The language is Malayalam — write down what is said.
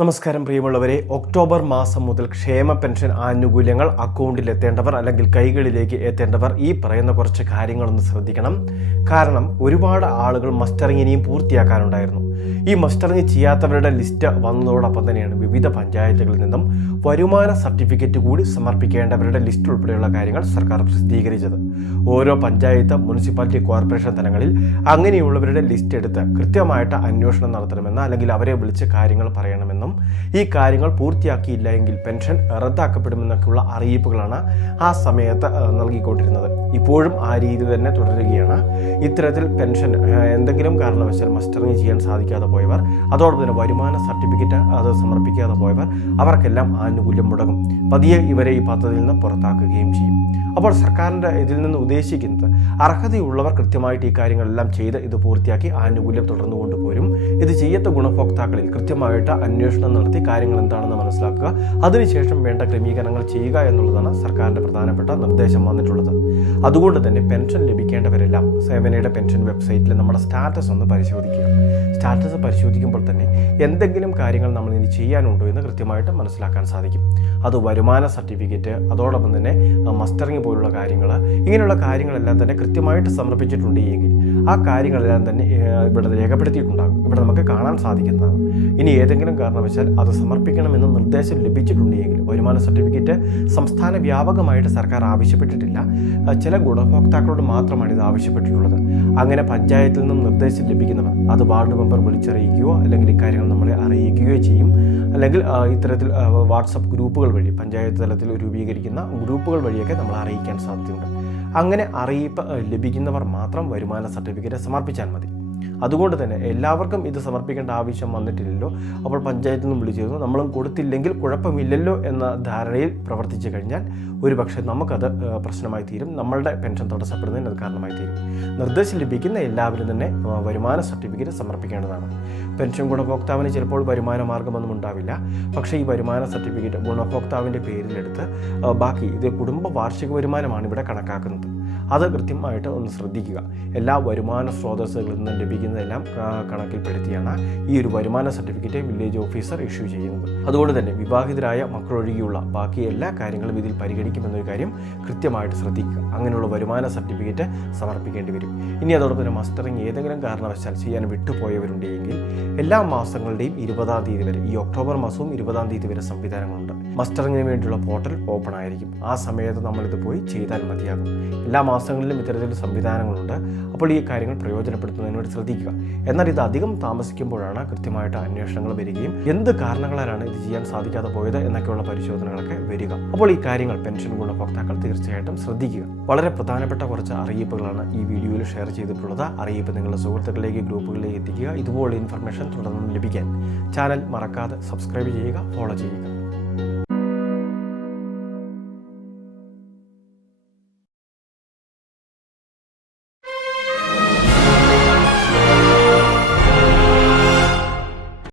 നമസ്കാരം പ്രിയമുള്ളവരെ. ഒക്ടോബർ മാസം മുതൽ ക്ഷേമ പെൻഷൻ ആനുകൂല്യങ്ങൾ അക്കൗണ്ടിൽ എത്തേണ്ടവർ അല്ലെങ്കിൽ കൈകളിലേക്ക് എത്തേണ്ടവർ ഈ പറയുന്ന കുറച്ച് കാര്യങ്ങളൊന്ന് ശ്രദ്ധിക്കണം. കാരണം ഒരുപാട് ആളുകൾ മസ്റ്ററിങ് ഇനിയും പൂർത്തിയാക്കാനുണ്ടായിരുന്നു. ഈ മസ്റ്ററിങ് ചെയ്യാത്തവരുടെ ലിസ്റ്റ് വന്നതോടൊപ്പം തന്നെയാണ് വിവിധ പഞ്ചായത്തുകളിൽ നിന്നും വരുമാന സർട്ടിഫിക്കറ്റ് കൂടി സമർപ്പിക്കേണ്ടവരുടെ ലിസ്റ്റ് ഉൾപ്പെടെയുള്ള കാര്യങ്ങൾ സർക്കാർ പ്രസിദ്ധീകരിച്ചത്. ഓരോ പഞ്ചായത്ത് മുനിസിപ്പാലിറ്റി കോർപ്പറേഷൻ തലങ്ങളിൽ അങ്ങനെയുള്ളവരുടെ ലിസ്റ്റ് എടുത്ത് കൃത്യമായിട്ട് അന്വേഷണം നടത്തണമെന്ന് അല്ലെങ്കിൽ അവരെ വിളിച്ച് കാര്യങ്ങൾ പറയണമെന്നും ഈ കാര്യങ്ങൾ പൂർത്തിയാക്കിയില്ല എങ്കിൽ പെൻഷൻ റദ്ദാക്കപ്പെടുമെന്നൊക്കെയുള്ള അറിയിപ്പുകളാണ് ആ സമയത്ത് നൽകിക്കൊണ്ടിരുന്നത്. ഇപ്പോഴും ആ രീതി തന്നെ തുടരുകയാണ്. ഇത്തരത്തിൽ പെൻഷൻ എന്തെങ്കിലും കാരണവശാൽ മസ്റ്ററിങ് ചെയ്യാൻ സാധിക്കാതെ പോയവർ അതോടൊപ്പം തന്നെ വരുമാന സർട്ടിഫിക്കറ്റ് അത് സമർപ്പിക്കാതെ പോയവർ അവർക്കെല്ലാം ആനുകൂല്യം മുടങ്ങും. പതിയെ ഇവരെ ഈ പദ്ധതിയിൽ നിന്ന് പുറത്താക്കുകയും ചെയ്യും. അപ്പോൾ സർക്കാരിന്റെ ഇതിൽ നിന്ന് ഉദ്ദേശിക്കുന്നത് അർഹതയുള്ളവർ കൃത്യമായിട്ട് ഈ കാര്യങ്ങളെല്ലാം ചെയ്ത് ഇത് പൂർത്തിയാക്കി ആനുകൂല്യം തുടർന്നു കൊണ്ടുപോരും ഇത് ചെയ്യാത്ത ഗുണഭോക്താക്കളിൽ കൃത്യമായിട്ട് അന്വേഷണം നടത്തി കാര്യങ്ങൾ എന്താണെന്ന് മനസ്സിലാക്കുക. അതിനുശേഷം വേണ്ട ക്രമീകരണങ്ങൾ ചെയ്യുക എന്നുള്ളതാണ് സർക്കാരിന്റെ പ്രധാനപ്പെട്ട നിർദ്ദേശം വന്നിട്ടുള്ളത്. അതുകൊണ്ട് തന്നെ പെൻഷൻ ലഭിക്കേണ്ടവരെല്ലാം സേവനയുടെ പെൻഷൻ വെബ്സൈറ്റിൽ നമ്മുടെ സ്റ്റാറ്റസ് ഒന്ന് പരിശോധിക്കുക. സ്റ്റാറ്റസ് പരിശോധിക്കുമ്പോൾ തന്നെ എന്തെങ്കിലും കാര്യങ്ങൾ നമ്മൾ ഇനി ചെയ്യാനുണ്ടോ എന്ന് കൃത്യമായിട്ട് മനസ്സിലാക്കാൻ സാധിക്കും. അത് വരുമാന സർട്ടിഫിക്കറ്റ് അതോടൊപ്പം തന്നെ മസ്റ്ററിങ് പോലുള്ള കാര്യങ്ങൾ ഇങ്ങനെയുള്ള കാര്യങ്ങളെല്ലാം തന്നെ കൃത്യമായിട്ട് സമർപ്പിച്ചിട്ടുണ്ട് എങ്കിൽ ആ കാര്യങ്ങളെല്ലാം തന്നെ ഇവിടെ രേഖപ്പെടുത്തിയിട്ടുണ്ടാകും. ഇവിടെ നമുക്ക് കാണാൻ സാധിക്കുന്നതാണ്. ഇനി ഏതെങ്കിലും കാരണവശാൽ അത് സമർപ്പിക്കണമെന്ന് നിർദ്ദേശം ലഭിച്ചിട്ടുണ്ടെങ്കിൽ വരുമാന സർട്ടിഫിക്കറ്റ് സംസ്ഥാന വ്യാപകമായിട്ട് സർക്കാർ ആവശ്യപ്പെട്ടിട്ടില്ല. ചില ഗുണഭോക്താക്കളോട് മാത്രമാണ് ഇത് ആവശ്യപ്പെട്ടിട്ടുള്ളത്. അങ്ങനെ പഞ്ചായത്തിൽ നിന്നും നിർദ്ദേശം ലഭിക്കുന്നവർ അത് വാർഡ് മെമ്പർ വിളിച്ചറിയിക്കുകയോ അല്ലെങ്കിൽ ഇക്കാര്യങ്ങൾ നമ്മളെ അറിയിക്കുകയോ ചെയ്യും. അല്ലെങ്കിൽ ഇത്തരത്തിൽ വാട്സപ്പ് ഗ്രൂപ്പുകൾ വഴി പഞ്ചായത്ത് തലത്തിൽ രൂപീകരിക്കുന്ന ഗ്രൂപ്പുകൾ വഴിയൊക്കെ നമ്മൾ അറിയിക്കാൻ സാധ്യതയുണ്ട്. അങ്ങനെ അറിയിപ്പ് ലഭിക്കുന്നവർ മാത്രം വരുമാന സർട്ടിഫിക്കറ്റ് സമർപ്പിച്ചാൽ മതി. അതുകൊണ്ട് തന്നെ എല്ലാവർക്കും ഇത് സമർപ്പിക്കേണ്ട ആവശ്യം വന്നിട്ടില്ലല്ലോ. അപ്പോൾ പഞ്ചായത്തിൽ നിന്നും വിളിച്ചിരുന്നു. നമ്മളും കൊടുത്തില്ലെങ്കിൽ കുഴപ്പമില്ലല്ലോ എന്ന ധാരണയിൽ പ്രവർത്തിച്ചു കഴിഞ്ഞാൽ ഒരു പക്ഷേ നമുക്കത് പ്രശ്നമായി തീരും. നമ്മളുടെ പെൻഷൻ തടസ്സപ്പെടുന്നതിന് അത് കാരണമായി തീരും. നിർദ്ദേശം ലഭിക്കുന്ന എല്ലാവരും തന്നെ വരുമാന സർട്ടിഫിക്കറ്റ് സമർപ്പിക്കേണ്ടതാണ്. പെൻഷൻ ഗുണഭോക്താവിന് ചിലപ്പോൾ വരുമാന മാർഗമൊന്നും ഉണ്ടാവില്ല. പക്ഷേ ഈ വരുമാന സർട്ടിഫിക്കറ്റ് ഗുണഭോക്താവിന്റെ പേരിലെടുത്ത് ബാക്കി ഇത് കുടുംബ വാർഷിക വരുമാനമാണ് ഇവിടെ കണക്കാക്കുന്നത്. അത് കൃത്യമായിട്ട് ഒന്ന് ശ്രദ്ധിക്കുക. എല്ലാ വരുമാന സ്രോതസ്സുകളിൽ നിന്നും ലഭിക്കുന്നതെല്ലാം കണക്കിൽപ്പെടുത്തിയാണ് ഈ ഒരു വരുമാന സർട്ടിഫിക്കറ്റ് വില്ലേജ് ഓഫീസർ ഇഷ്യൂ ചെയ്യുന്നത്. അതുകൊണ്ട് തന്നെ വിവാഹിതരായ മക്കളൊഴികെയുള്ള ബാക്കി എല്ലാ കാര്യങ്ങളും ഇതിൽ പരിഗണിക്കുമെന്നൊരു കാര്യം കൃത്യമായിട്ട് ശ്രദ്ധിക്കുക. അങ്ങനെയുള്ള വരുമാന സർട്ടിഫിക്കറ്റ് സമർപ്പിക്കേണ്ടി വരും. ഇനി അതോടൊപ്പം തന്നെ മസ്റ്ററിങ് ഏതെങ്കിലും കാരണവശാൽ ചെയ്യാൻ വിട്ടുപോയവരുണ്ടെങ്കിൽ എല്ലാ മാസങ്ങളുടെയും ഇരുപതാം തീയതി വരെ ഈ ഒക്ടോബർ മാസവും ഇരുപതാം തീയതി വരെ സംവിധാനങ്ങളുണ്ട്. മസ്റ്ററിങ്ങിന് വേണ്ടിയുള്ള പോർട്ടൽ ഓപ്പൺ ആയിരിക്കും. ആ സമയത്ത് നമ്മളിത് പോയി ചെയ്താൽ മതിയാകും. എല്ലാ മാസങ്ങളിലും ഇത്തരത്തിൽ സംവിധാനങ്ങളുണ്ട്. അപ്പോൾ ഈ കാര്യങ്ങൾ പ്രയോജനപ്പെടുത്തുന്നതിന് വേണ്ടി ശ്രദ്ധിക്കുക. എന്നാൽ ഇത് അധികം താമസിക്കുമ്പോഴാണ് കൃത്യമായിട്ട് അന്വേഷണങ്ങൾ വരികയും എന്ത് കാരണങ്ങളാലാണ് ഇത് ചെയ്യാൻ സാധിക്കാതെ പോയത് എന്നൊക്കെയുള്ള പരിശോധനകളൊക്കെ വരിക. അപ്പോൾ ഈ കാര്യങ്ങൾ പെൻഷൻ ഗുണഭോക്താക്കൾ തീർച്ചയായിട്ടും ശ്രദ്ധിക്കുക. വളരെ പ്രധാനപ്പെട്ട കുറച്ച് അറിയിപ്പുകളാണ് ഈ വീഡിയോയിൽ ഷെയർ ചെയ്തിട്ടുള്ളത്. അറിയിപ്പ് നിങ്ങളുടെ സുഹൃത്തുക്കളിലേക്ക് ഗ്രൂപ്പുകളിലേക്ക് എത്തിക്കുക. ഇതുപോലുള്ള ഇൻഫർമേഷൻ തുടർന്നും ലഭിക്കാൻ ചാനൽ മറക്കാതെ സബ്സ്ക്രൈബ് ചെയ്യുക ഫോളോ ചെയ്യുക.